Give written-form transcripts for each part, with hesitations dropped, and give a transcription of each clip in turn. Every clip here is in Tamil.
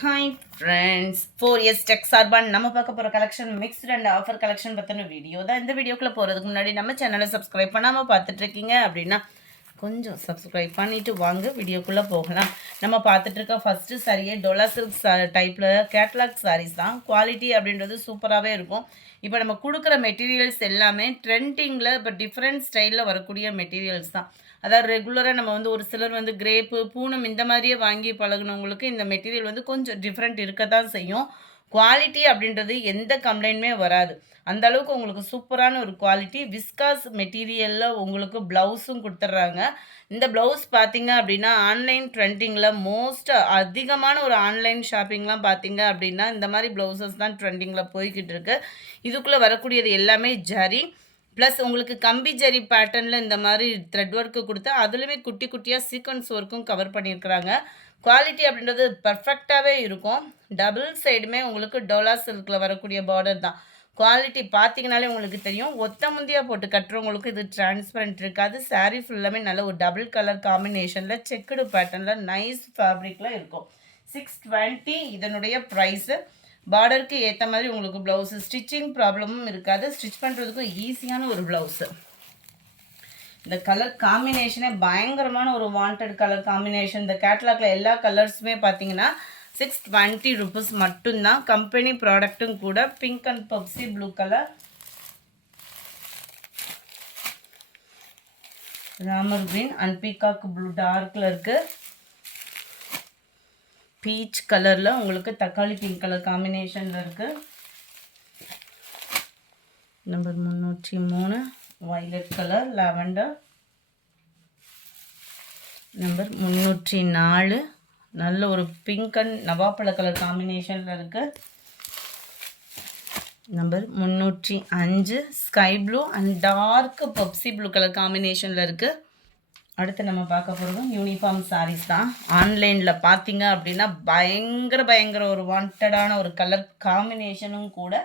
ஹாய் ஃப்ரெண்ட்ஸ் 4S டெக் சார்பான் நம்ம பார்க்க போகிற collection mixed and offer collection பற்றின வீடியோ தான். இந்த வீடியோக்குள்ளே போகிறதுக்கு முன்னாடி நம்ம சேனலை சப்ஸ்கிரைப் பண்ணாமல் பார்த்துட்ருக்கீங்க அப்படின்னா கொஞ்சம் சப்ஸ்கிரைப் பண்ணிவிட்டு வாங்க வீடியோக்குள்ளே போகலாம். நம்ம பார்த்துட்ருக்க ஃபஸ்ட்டு சாரியே டோலா சில்க் டைப்பில் கேட்லாக் சாரீஸ் தான். குவாலிட்டி அப்படின்றது சூப்பராகவே இருக்கும். இப்போ நம்ம கொடுக்குற மெட்டீரியல்ஸ் எல்லாமே ட்ரெண்டிங்கில் இப்போ டிஃப்ரெண்ட் ஸ்டைலில் வரக்கூடிய மெட்டீரியல்ஸ் தான். அதாவது ரெகுலராக நம்ம ஒரு சிலர் கிரேப்பு பூனம் இந்த மாதிரியே வாங்கி பழகினவங்களுக்கு இந்த மெட்டீரியல் கொஞ்சம் டிஃப்ரெண்ட் இருக்க தான் செய்யும். குவாலிட்டி அப்படின்றது எந்த கம்ப்ளைண்ட்டுமே வராது. அந்த அளவுக்கு உங்களுக்கு சூப்பரான ஒரு குவாலிட்டி. விஸ்காஸ் மெட்டீரியலில் உங்களுக்கு ப்ளவுஸும் கொடுத்துட்றாங்க. இந்த ப்ளவுஸ் பார்த்தீங்க அப்படின்னா ஆன்லைன் ட்ரெண்டிங்கில் அதிகமான ஒரு ஆன்லைன் ஷாப்பிங்லாம் பார்த்தீங்க அப்படின்னா இந்த மாதிரி ப்ளவுசஸ் தான் ட்ரெண்டிங்கில் போய்கிட்டு இருக்கு. இதுக்குள்ளே வரக்கூடியது எல்லாமே ஜரி ப்ளஸ் உங்களுக்கு கம்பி ஜரி பேட்டர்னில் இந்த மாதிரி த்ரெட் ஒர்க்கு கொடுத்து அதுலேயுமே குட்டி குட்டியாக சீக்வன்ஸ் ஒர்க்கும் கவர் பண்ணியிருக்கிறாங்க. குவாலிட்டி அப்படின்றது பர்ஃபெக்டாகவே இருக்கும். டபுள் சைடுமே உங்களுக்கு டோலா சில்கில் வரக்கூடிய பார்டர் தான். குவாலிட்டி பார்த்தீங்கனாலே உங்களுக்கு தெரியும். ஒத்த முந்தியாக போட்டு கட்டுறவங்களுக்கு இது டிரான்ஸ்பரண்ட் இருக்காது. சாரீ ஃபுல்லாமே நல்ல ஒரு டபுள் கலர் காம்பினேஷனில் செக்குடு பேட்டர்னில் நைஸ் ஃபேப்ரிக்கில் இருக்கும். 620 இதனுடைய ப்ரைஸு. பார்டருக்கு ஏற்ற மாதிரி உங்களுக்கு ப்ளவுஸு ஸ்டிச்சிங் ப்ராப்ளமும் இருக்காது. ஸ்டிச் பண்ணுறதுக்கும் ஈஸியான ஒரு ப்ளவுஸு. இந்த கலர் காம்பினேஷனே பயங்கரமான ஒரு வாண்டட் கலர் காம்பினேஷன். இந்த கேட்லாகில் எல்லா கலர்ஸுமே பார்த்தீங்கன்னா 620 ருபீஸ் மட்டும்தான். கம்பெனி ப்ராடக்ட்டும் கூட. Pink and Pepsi blue colour, Ramar green and peacock blue டார்க்கில் இருக்குது. பீச் கலரில் உங்களுக்கு தக்காளி பிங்க் கலர் காம்பினேஷனில் இருக்குது. Number 303 violet colour lavender. Number 304 நல்ல ஒரு பிங்க் அண்ட் நவாப்பழ கலர் காம்பினேஷனில் இருக்குது. Number 305 sky blue and dark Pepsi blue colour காம்பினேஷனில் இருக்குது. அடுத்து நம்ம பார்க்க போகிறதும் யூனிஃபார்ம் சாரீஸ் தான். ஆன்லைனில் பார்த்தீங்க அப்படின்னா பயங்கர ஒரு வாண்டடான ஒரு கலர் காம்பினேஷனும் கூட.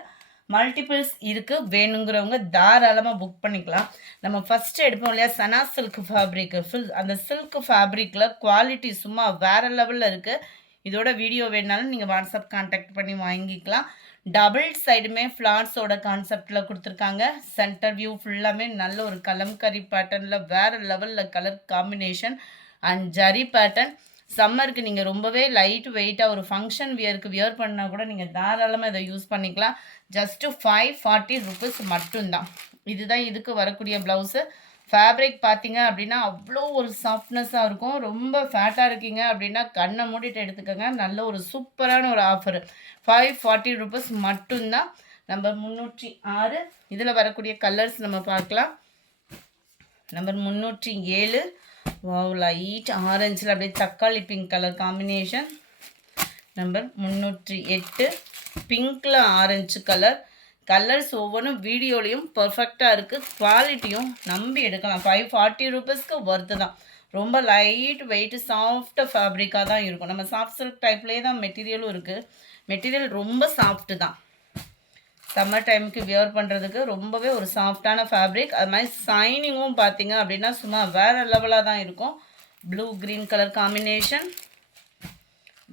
மல்டிபிள்ஸ் இருக்குது. வேணுங்கிறவங்க தாராளமாக புக் பண்ணிக்கலாம். நம்ம ஃபஸ்ட்டு எடுப்போம் இல்லையா சனா சில்க் ஃபேப்ரிக்கு அந்த சில்க் ஃபேப்ரிக்கில் குவாலிட்டி சும்மா வேறு லெவலில் இருக்குது. இதோட வீடியோ வேணாலும் நீங்கள் வாட்ஸ்அப் கான்டாக்ட் பண்ணி வாங்கிக்கலாம். டபுள் சைடுமே ஃப்ளார்ஸோட கான்செப்டில் கொடுத்துருக்காங்க. சென்டர் வியூ ஃபுல்லாமே நல்ல ஒரு கலம்கரி பேட்டர்னில் வேறு லெவலில் colour combination and zari pattern. சம்மருக்கு நீங்கள் ரொம்பவே லைட் வெயிட்டாக ஒரு ஃபங்க்ஷன் வியருக்கு வியர் பண்ணால் கூட நீங்கள் தாராளமாக இதை யூஸ் பண்ணிக்கலாம். ஜஸ்ட்டு 540 ருபீஸ் மட்டும்தான். இதுதான் இதுக்கு வரக்கூடிய ப்ளவுஸு. ஃபேப்ரிக் பார்த்தீங்க அப்படின்னா அவ்வளோ ஒரு சாஃப்ட்னஸாக இருக்கும். ரொம்ப ஃபேட்டாக இருக்கீங்க அப்படின்னா கண்ணை மூடிட்டு எடுத்துக்கோங்க. நல்ல ஒரு சூப்பரான ஒரு ஆஃபரு. 540 ருபீஸ் மட்டும்தான். நம்பர் 306 இதில் வரக்கூடிய கலர்ஸ் நம்ம பார்க்கலாம். நம்பர் 307 லைட் ஆரஞ்சில் அப்படியே தக்காளி பிங்க் கலர் காம்பினேஷன். நம்பர் 308 பிங்க்கில் ஆரஞ்சு கலர். கலர்ஸ் ஒவ்வொன்றும் வீடியோலையும் பர்ஃபெக்டாக இருக்குது. குவாலிட்டியும் நம்பி எடுக்கலாம். 540 ருபீஸ்க்கு ஒர்த்து தான். ரொம்ப லைட் வெயிட் சாஃப்ட் ஃபேப்ரிக்காக தான் இருக்கும். நம்ம சாஃப்ட் சில்க் டைப்லேயே தான் மெட்டீரியலும் இருக்குது. மெட்டீரியல் ரொம்ப சாஃப்ட்டு தான். சம்மர் டைமுக்கு வியர் பண்ணுறதுக்கு ரொம்பவே ஒரு சாஃப்டான ஃபேப்ரிக். அது மாதிரி சைனிங்கும் பார்த்தீங்க அப்படின்னா சும்மா வேறு லெவலாக தான் இருக்கும். Blue green colour combination,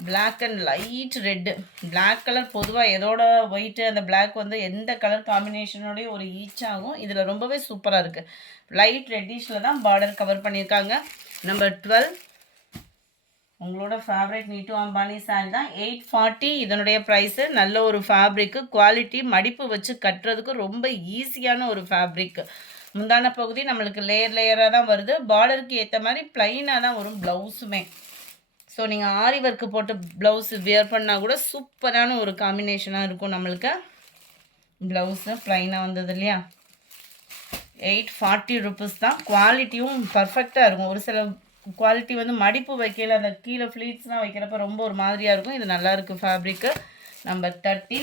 black and light red. Black colour பொதுவாக எதோட ஒயிட்டு அந்த பிளாக் எந்த கலர் காம்பினேஷனோடய ஒரு ஈச் ஆகும். இதில் ரொம்பவே சூப்பராக இருக்குது. லைட் ரெட்டிஷில் தான் பார்டர் கவர் பண்ணியிருக்காங்க. நம்பர் 12 உங்களோட ஃபேவரட் நீட்டு அம்பானி சாரி தான். 840 இதனுடைய ப்ரைஸு. நல்ல ஒரு ஃபேப்ரிக்கு. குவாலிட்டி மடிப்பு வச்சு கட்டுறதுக்கு ரொம்ப ஈஸியான ஒரு ஃபேப்ரிக்கு. முந்தான பகுதி நம்மளுக்கு லேயராக தான் வருது. பார்டருக்கு ஏற்ற மாதிரி ப்ளைனாக தான் வரும் ப்ளவுஸுமே. ஸோ நீங்கள் ஆரி ஒர்க்கு போட்டு ப்ளவுஸு வியர் பண்ணால் கூட சூப்பரான ஒரு காம்பினேஷனாக இருக்கும். நம்மளுக்கு ப்ளவுஸு ப்ளைனாக வந்தது இல்லையா. 840 ருபீஸ் தான். குவாலிட்டியும் பர்ஃபெக்டாக இருக்கும். ஒரு சில குவாலிட்டி மடிப்பு வைக்கல, அந்த கீழே ஃப்ளீட்ஸ்லாம் வைக்கிறப்ப ரொம்ப ஒரு மாதிரியாக இருக்கும். இது நல்லாயிருக்கு ஃபேப்ரிக்கு. நம்பர் 13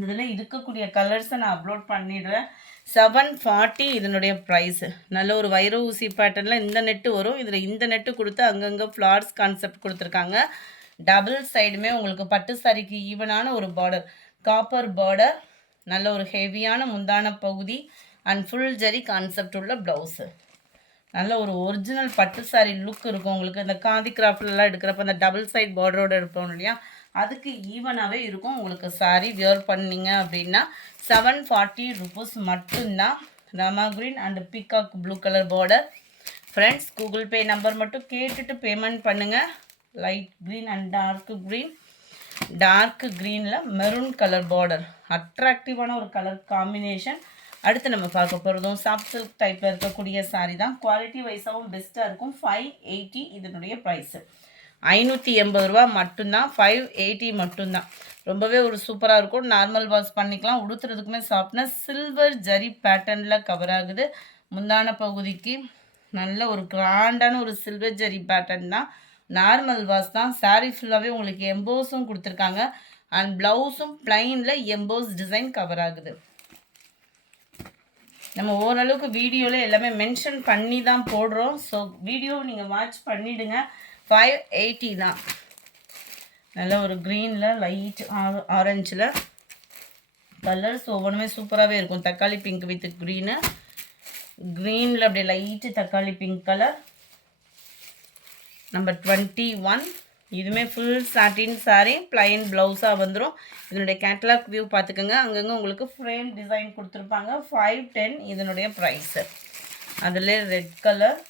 இதில் இருக்கக்கூடிய கலர்ஸை நான் அப்லோட் பண்ணிடுறேன். 740 இதனுடைய ப்ரைஸு. நல்ல ஒரு வைர ஊசி பேட்டர்னில் இந்த நெட்டு வரும். இதில் இந்த நெட்டு கொடுத்து அங்கங்கே ஃப்ளார்ஸ் கான்செப்ட் கொடுத்துருக்காங்க. டபுள் சைடுமே உங்களுக்கு பட்டு சாரிக்கு ஈவனான ஒரு பார்டர், காப்பர் பார்டர். நல்ல ஒரு ஹெவியான முந்தான பகுதி அண்ட் ஃபுல் ஜரி கான்செப்ட் உள்ள ப்ளவுஸு. நல்ல ஒரு ஒரிஜினல் பட்டு சாரி லுக் இருக்கும் உங்களுக்கு. இந்த காதி கிராஃப்ட்லலாம் எடுக்கிறப்ப அந்த டபுள் சைட் பார்டரோடு எடுப்போம் இல்லையா, அதுக்கு ஈவனாகவே இருக்கும் உங்களுக்கு. சாரி வியர் பண்ணிங்க அப்படின்னா 740 ருபீஸ் மட்டும்தான். Rama green and peacock blue colour border. Friends Google Pay number மட்டும் கேட்டுட்டு பேமெண்ட் பண்ணுங்கள். லைட் க்ரீன் அண்ட் டார்க் க்ரீனில் மெரூன் கலர் பார்டர். அட்ராக்டிவான ஒரு கலர் காம்பினேஷன். அடுத்து நம்ம பார்க்க போகிறதும் சாஃப்ட் சில்க் டைப்பில் இருக்கக்கூடிய சாரீ தான். குவாலிட்டி வைஸாகவும் பெஸ்ட்டாக இருக்கும். 580 இதனுடைய ப்ரைஸு. 580 ரூபா மட்டும்தான். 580 மட்டும்தான். ரொம்பவே ஒரு சூப்பராக இருக்கும். நார்மல் வாஷ் பண்ணிக்கலாம். உடுத்துறதுக்குமே சாஃப்ட்னஸ். சில்வர் ஜரி பேட்டர்னில் கவர் ஆகுது. முந்தான பகுதிக்கு நல்ல ஒரு கிராண்டான ஒரு சில்வர் ஜரி பேட்டர்ன் தான். நார்மல் வாஷ் தான். சாரீ ஃபுல்லாகவே உங்களுக்கு எம்போஸும் கொடுத்துருக்காங்க. அண்ட் ப்ளவுஸும் பிளைனில் எம்போஸ் டிசைன் கவர் ஆகுது. நம்ம ஓரளவுக்கு வீடியோவில் எல்லாமே மென்ஷன் பண்ணி தான் போடுறோம். ஸோ வீடியோவை நீங்கள் வாட்ச் பண்ணிவிடுங்க. 580 தான். நல்ல ஒரு க்ரீனில் லைட் ஆரஞ்சில் கலர்ஸ் ஒவ்வொன்றுமே சூப்பராகவே இருக்கும். தக்காளி பிங்க் வித் க்ரீனு, க்ரீனில் அப்படியே லைட்டு தக்காளி பிங்க் கலர். நம்பர் 21. இதுவுமே ஃபுல் சாட்டின் சாரீ, பிளைன் ப்ளவுஸாக வந்துடும். இதனுடைய கேட்லாக் வியூ பார்த்துக்கோங்க. அங்கங்கே உங்களுக்கு ஃப்ரேம் டிசைன் கொடுத்துருப்பாங்க. 510 இதனுடைய ப்ரைஸு. அதில் ரெட் கலர்.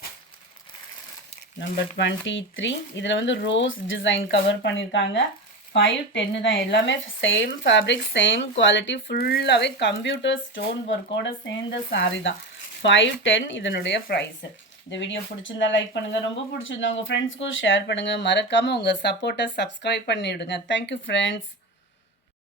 நம்பர் 23. இதில் வந்து ரோஸ் டிசைன் கவர் பண்ணியிருக்காங்க. 510 தான். எல்லாமே சேம் ஃபேப்ரிக், சேம் குவாலிட்டி, ஃபுல்லாகவே கம்ப்யூட்டர் ஸ்டோன் ஒர்க்கோடு சேர்ந்த சாரீ தான். 510 இதனுடைய ப்ரைஸு. இந்த வீடியோ பிடிச்சிருந்தா லைக் பண்ணுங்கள். ரொம்ப பிடிச்சிருந்தா உங்கள் ஃப்ரெண்ட்ஸ்க்கும் ஷேர் பண்ணுங்கள். மறக்காமல் உங்கள் சப்போர்ட்டை சப்ஸ்கிரைப் பண்ணிவிடுங்க. Thank you friends.